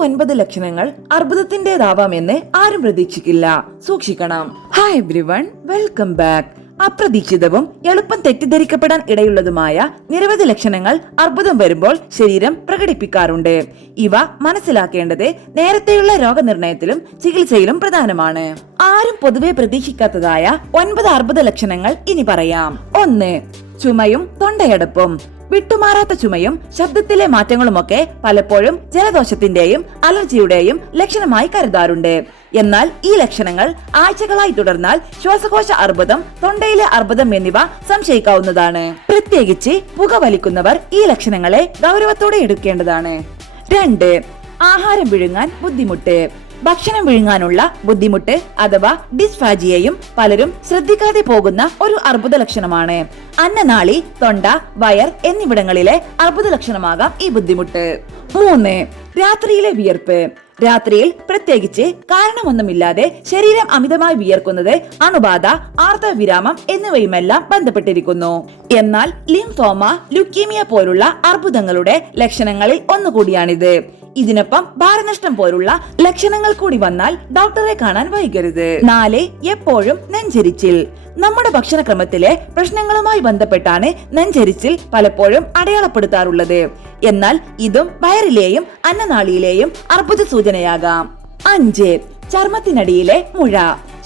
ഈ 9 ലക്ഷണങ്ങൾ അർബുദത്തിന്റേതാവാമെന്ന് ആരും പ്രതീക്ഷിക്കില്ല. സൂക്ഷിക്കണം. Hi everyone, welcome back. അപ്രതീക്ഷിതവും എളുപ്പം തെറ്റിദ്ധരിക്കപ്പെടാൻ ഇടയുള്ളതുമായ നിരവധി ലക്ഷണങ്ങൾ അർബുദം വരുമ്പോൾ ശരീരം പ്രകടിപ്പിക്കാറുണ്ട്. ഇവ മനസ്സിലാക്കേണ്ടത് നേരത്തെയുള്ള രോഗനിർണയത്തിലും ചികിത്സയിലും പ്രധാനമാണ്. ആരും പൊതുവെ പ്രതീക്ഷിക്കാത്തതായ 9 അർബുദ ലക്ഷണങ്ങൾ ഇനി പറയാം. 1. ചുമയും തൊണ്ടയടപ്പും. വിട്ടുമാറാത്ത ചുമയും ശബ്ദത്തിലെ മാറ്റങ്ങളുമൊക്കെ പലപ്പോഴും ജലദോഷത്തിന്റെയും അലർജിയുടെയും ലക്ഷണമായി കരുതാറുണ്ട്. എന്നാൽ ഈ ലക്ഷണങ്ങൾ ആഴ്ചകളായി തുടർന്നാൽ ശ്വാസകോശ അർബുദം, തൊണ്ടയിലെ അർബുദം എന്നിവ സംശയിക്കാവുന്നതാണ്. പ്രത്യേകിച്ച് പുകവലിക്കുന്നവർ ഈ ലക്ഷണങ്ങളെ ഗൗരവത്തോടെ എടുക്കേണ്ടതാണ്. 2. ആഹാരം വിഴുങ്ങാൻ ബുദ്ധിമുട്ട്. ഭക്ഷണം വിഴുങ്ങാനുള്ള ബുദ്ധിമുട്ട് അഥവാ ഡിസ്ഫാജിയയും പലരും ശ്രദ്ധിക്കാതെ പോകുന്ന ഒരു അർബുദ ലക്ഷണമാണ്. അന്നനാളി, തൊണ്ട, വയർ എന്നിവിടങ്ങളിലെ അർബുദ ലക്ഷണമാകാം ഈ ബുദ്ധിമുട്ട്. 3. രാത്രിയിലെ വിയർപ്പ്. രാത്രിയിൽ പ്രത്യേകിച്ച് കാരണമൊന്നുമില്ലാതെ ശരീരം അമിതമായി വിയർക്കുന്നത് അണുബാധ, ആർത്തവവിരാമം എന്നിവയുമെല്ലാം ബന്ധപ്പെട്ടിരിക്കുന്നു. എന്നാൽ ലിംഫോമ, ലുക്കീമിയ പോലുള്ള അർബുദങ്ങളുടെ ലക്ഷണങ്ങളിൽ ഒന്നുകൂടിയാണിത്. ഇതിനൊപ്പം ഭാരനഷ്ടം പോലുള്ള ലക്ഷണങ്ങൾ കൂടി വന്നാൽ ഡോക്ടറെ കാണാൻ വൈകരുത്. 4. എപ്പോഴും നെഞ്ചരിച്ചിൽ. നമ്മുടെ ഭക്ഷണക്രമത്തിലെ പ്രശ്നങ്ങളുമായി ബന്ധപ്പെട്ടാണ് നെഞ്ചരിച്ചിൽ പലപ്പോഴും അടയാളപ്പെടുത്താറുള്ളത്. എന്നാൽ ഇതും വയറിലെയും അന്നനാളിയിലെയും അർബുദ സൂചനയാകാം. 5. ചർമ്മത്തിനടിയിലെ മുഴ.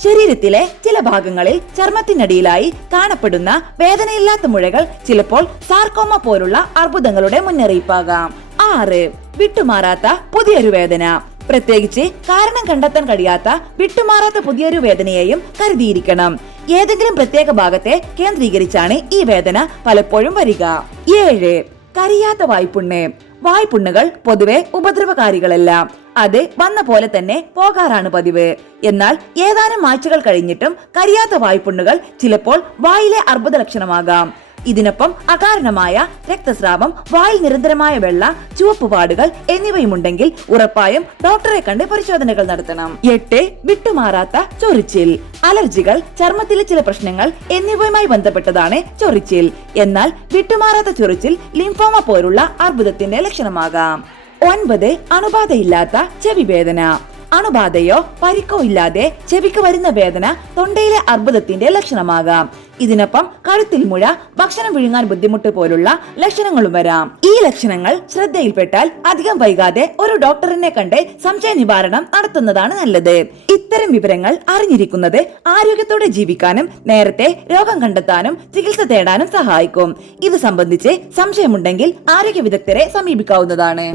ശരീരത്തിലെ ചില ഭാഗങ്ങളിൽ ചർമ്മത്തിനടിയിലായി കാണപ്പെടുന്ന വേദനയില്ലാത്ത മുഴകൾ ചിലപ്പോൾ സാർക്കോമ പോലുള്ള അർബുദങ്ങളുടെ മുന്നറിയിപ്പാകാം. 6. വിട്ടുമാറാത്ത പുതിയൊരു വേദന. പ്രത്യേകിച്ച് കാരണം കണ്ടെത്താൻ കഴിയാത്ത വിട്ടുമാറാത്ത പുതിയൊരു വേദനയെയും കരുതിയിരിക്കണം. ഏതെങ്കിലും പ്രത്യേക ഭാഗത്തെ കേന്ദ്രീകരിച്ചാണ് ഈ വേദന പലപ്പോഴും വരിക. 7. കരിയാത്ത വായ്പുണ്ണ്. വായ്പുണ്ണുകൾ പൊതുവെ ഉപദ്രവകാരികളല്ല. അത് വന്ന പോലെ തന്നെ പോകാറാണ് പതിവ്. എന്നാൽ ഏതാനും ആഴ്ചകൾ കഴിഞ്ഞിട്ടും കരിയാത്ത വായ്പുണ്ണുകൾ ചിലപ്പോൾ വായിലെ അർബുദ ലക്ഷണമാകാം. ഇതിനൊപ്പം അകാരണമായ രക്തസ്രാവം, വായിൽ നിരന്തരമായ വെള്ള, ചുവപ്പുപാടുകൾ എന്നിവയുമുണ്ടെങ്കിൽ ഉറപ്പായും ഡോക്ടറെ കണ്ട് പരിശോധനകൾ നടത്തണം. 8. വിട്ടുമാറാത്ത ചൊറിച്ചിൽ. അലർജികൾ, ചർമ്മത്തിലെ ചില പ്രശ്നങ്ങൾ എന്നിവയുമായി ബന്ധപ്പെട്ടതാണ് ചൊറിച്ചിൽ. എന്നാൽ വിട്ടുമാറാത്ത ചൊറിച്ചിൽ ലിംഫോമ പോലുള്ള അർബുദത്തിന്റെ ലക്ഷണമാകാം. 9. അണുബാധയില്ലാത്ത ചെവി വേദന. അണുബാധയോ പരിക്കോ ഇല്ലാതെ ചെവിക്ക് വരുന്ന വേദന തൊണ്ടയിലെ അർബുദത്തിന്റെ ലക്ഷണമാകാം. ഇതിനൊപ്പം കഴുത്തിൽ മുഴ, ഭക്ഷണം വിഴുങ്ങാൻ ബുദ്ധിമുട്ട് പോലുള്ള ലക്ഷണങ്ങളും വരാം. ഈ ലക്ഷണങ്ങൾ ശ്രദ്ധയിൽപ്പെട്ടാൽ അധികം വൈകാതെ ഒരു ഡോക്ടറിനെ കണ്ട് സംശയ നിവാരണം നടത്തുന്നതാണ് നല്ലത്. ഇത്തരം വിവരങ്ങൾ അറിഞ്ഞിരിക്കുന്നത് ആരോഗ്യത്തോടെ ജീവിക്കാനും നേരത്തെ രോഗം കണ്ടെത്താനും ചികിത്സ തേടാനും സഹായിക്കും. ഇത് സംബന്ധിച്ച് സംശയമുണ്ടെങ്കിൽ ആരോഗ്യ വിദഗ്ധരെ സമീപിക്കാവുന്നതാണ്.